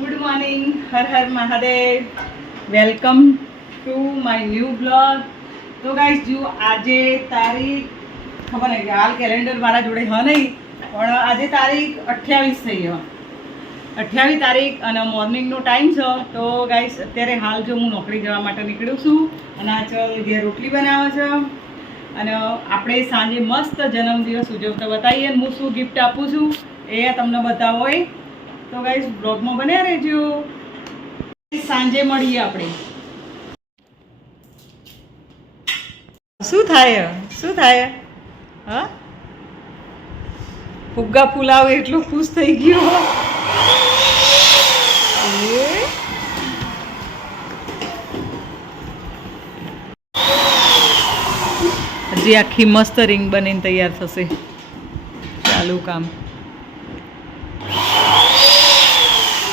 Good morning, Har Har Mahadev. Welcome to my new blog. તો guys જો આજે તારીખ ખબર નહીં કે હાલ કેલેન્ડર મારા જોડે હ નહીં, પણ આજે તારીખ 28 થઈ ગયો. 28 તારીખ અને મોર્નિંગનો ટાઈમ છે. તો ગાઈસ અત્યારે હાલ જો હું નોકરી જવા માટે નીકળું છું અને આ ચલ ઘેર રોટલી બનાવે છે અને આપણે સાંજે મસ્ત જન્મદિવસ ઉજવતા બતાવીએ અને હું શું ગિફ્ટ આપું છું એ તમને બતાવો. તો ગાઈસ બ્લોગમાં બન્યા રહેજો. સાંજે મળીએ આપણે. શું થાય હા ફુગ્ગા ફૂલાવે એટલું ખુશ થઈ ગયો. હજી આખી મસ્ત રિંગ બનીને તૈયાર થશે. ચાલુ કામ.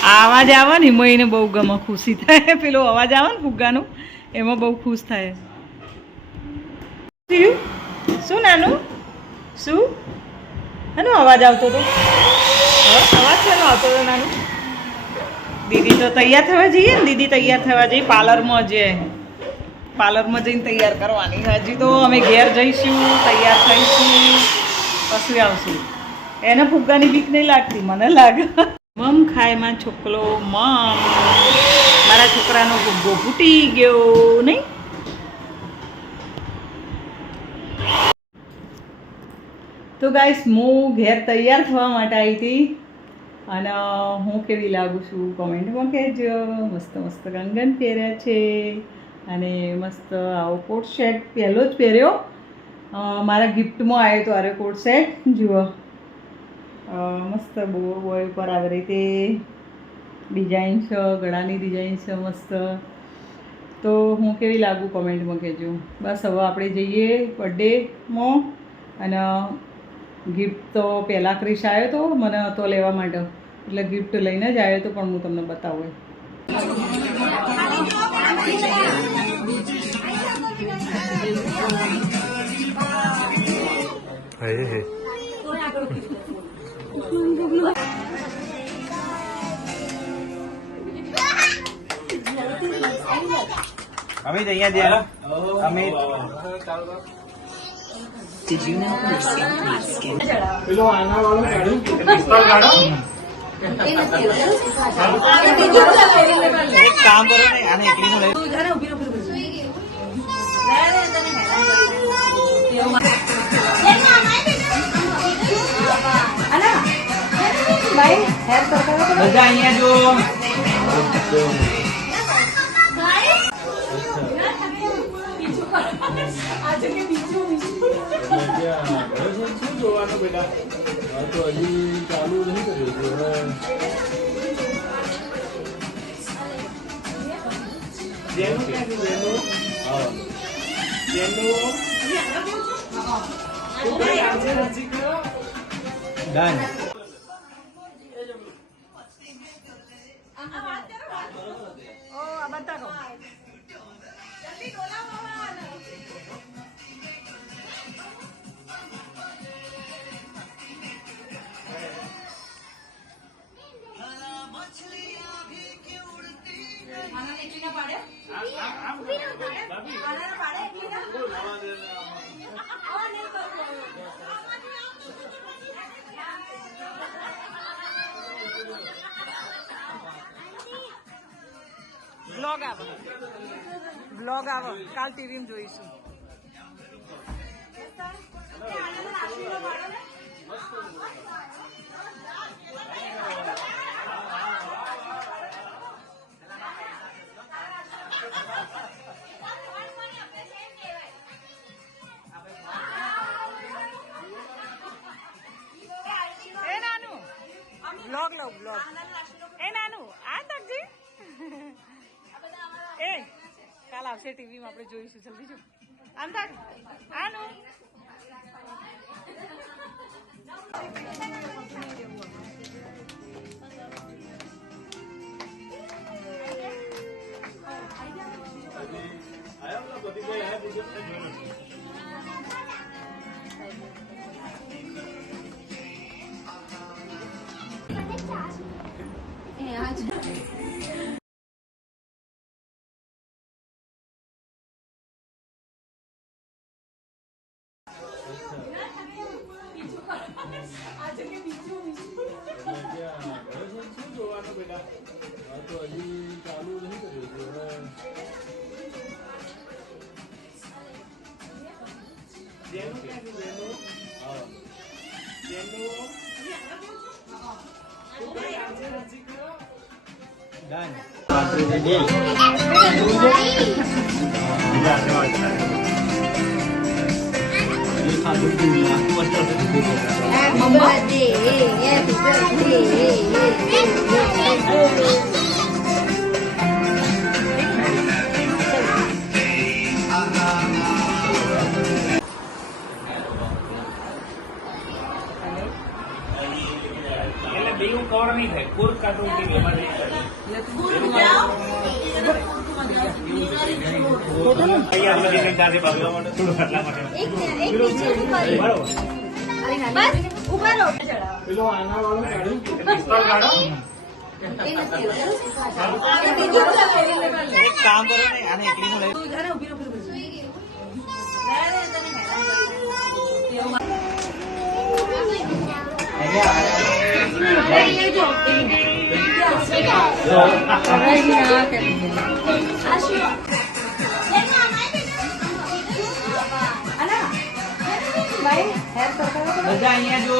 અવાજ આવે ને એમાં એને બહુ ગમે, ખુશી થાય. પેલો અવાજ આવે ને ફુગ્ગાનો એમાં બહુ ખુશ થાય. શું નાનું શું એનો અવાજ આવતો હતો? અવાજ શેનો આવતો હતો નાનું? દીદી તો તૈયાર થવા જઈએ ને, દીદી તૈયાર થવા જઈએ પાર્લરમાં જઈને તૈયાર કરવાની. હજી તો અમે ઘેર જઈશું, તૈયાર થઈશું, પછી આવશું. એને ફુગ્ગાની બીક નહીં લાગતી, મને લાગે. મમ ખાય માં છોકલો મમ. મારા છોકરાનો ફુગ્ગો ફૂટી ગયો નહીં. તો ગાઈસ હું ઘેર તૈયાર થવા માટે આવી હતી અને હું કેવી લાગુ છું કોમેન્ટમાં કહેજો. મસ્ત મસ્ત કંગન પહેર્યા છે અને મસ્ત આવો કોટ સેટ પહેલો જ પહેર્યો. મારા ગિફ્ટમાં આવ્યો તો આરે કોટ સેટ જુઓ. મસ્ત બોય ઉપર આવી રીતે ડિઝાઇન છે, ગળાની ડિઝાઇન છે મસ્ત. તો હું કેવી લાગુ કોમેન્ટમાં કહેજો. બસ હવે આપણે જઈએ બર્થડેમાં અને ગિફ્ટ તો પહેલાં ક્રિશ આવ્યો હતો મને હતો લેવા માટે, એટલે ગિફ્ટ લઈને જ આવ્યો હતો, પણ હું તમને બતાવું. અમિત અહીંયા ધ્યાન. Amit Did you know your skin skin? પેલો આના વાળો કાઢ્યું પિસ્તોલ કાઢો. એક કામ કરો ને આને એકલીનું લઈ બધા અહીંયા જો. શું જોવાનું બેટા? તો હજી ચાલુ નહીં કર્યું. જેનું ક્યાંથી જેનું? હા જેનું ડન. બ્લોગ આવો કાલ ટીવીમાં જોઈશું. એ નાનું બ્લોગ લો બ્લોગ. એ નાનું આ તકજી એ કાલ આવશે ટીવીમાં, આપણે જોઈશું. જલ્દી જો આમ તક આનું. શું જોવાનું બેટા? હા તો હજી ચાલુ નહીં કર્યું છે. હવે જેનું ક્યાંથી જેનું? હા જેનું done. Happy birthday, happy birthday. એટલે બેવું કવર નહીં થાય. કુર કાઢું કે એમાં નહીં થાય. અહીંયા આપણે જેને દાદે ભાગવા માટે થોડું એટલા માટે. બરોબર. બસ ઉભા રહો. પેલો આના વાળો કાઢ્યું. પિસ્તોલ કાઢો. એક કામ કરો ને આને એકલીનું લઈ. બધા અહીંયા જો.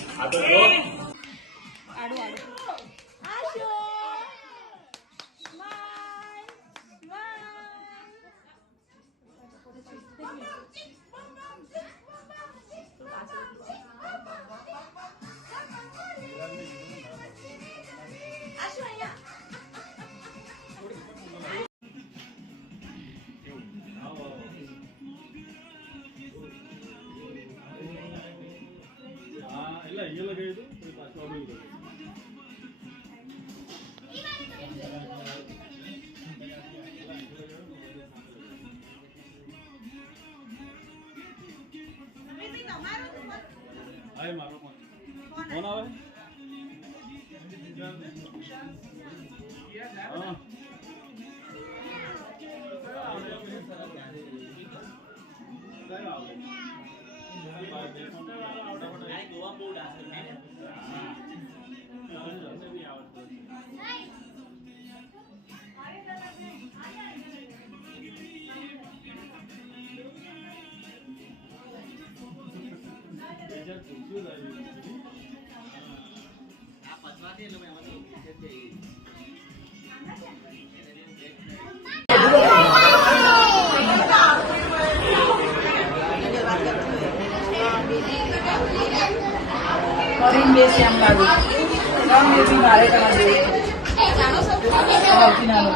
આ તો જો. એટલે અહીંયા લગાવી દો પછી પાછું આવી ગયું. હા મારો ફોન આવે. હા કરીને બેસી આમ લાગુ ત્રણ બેસી મારે તમારે નાનો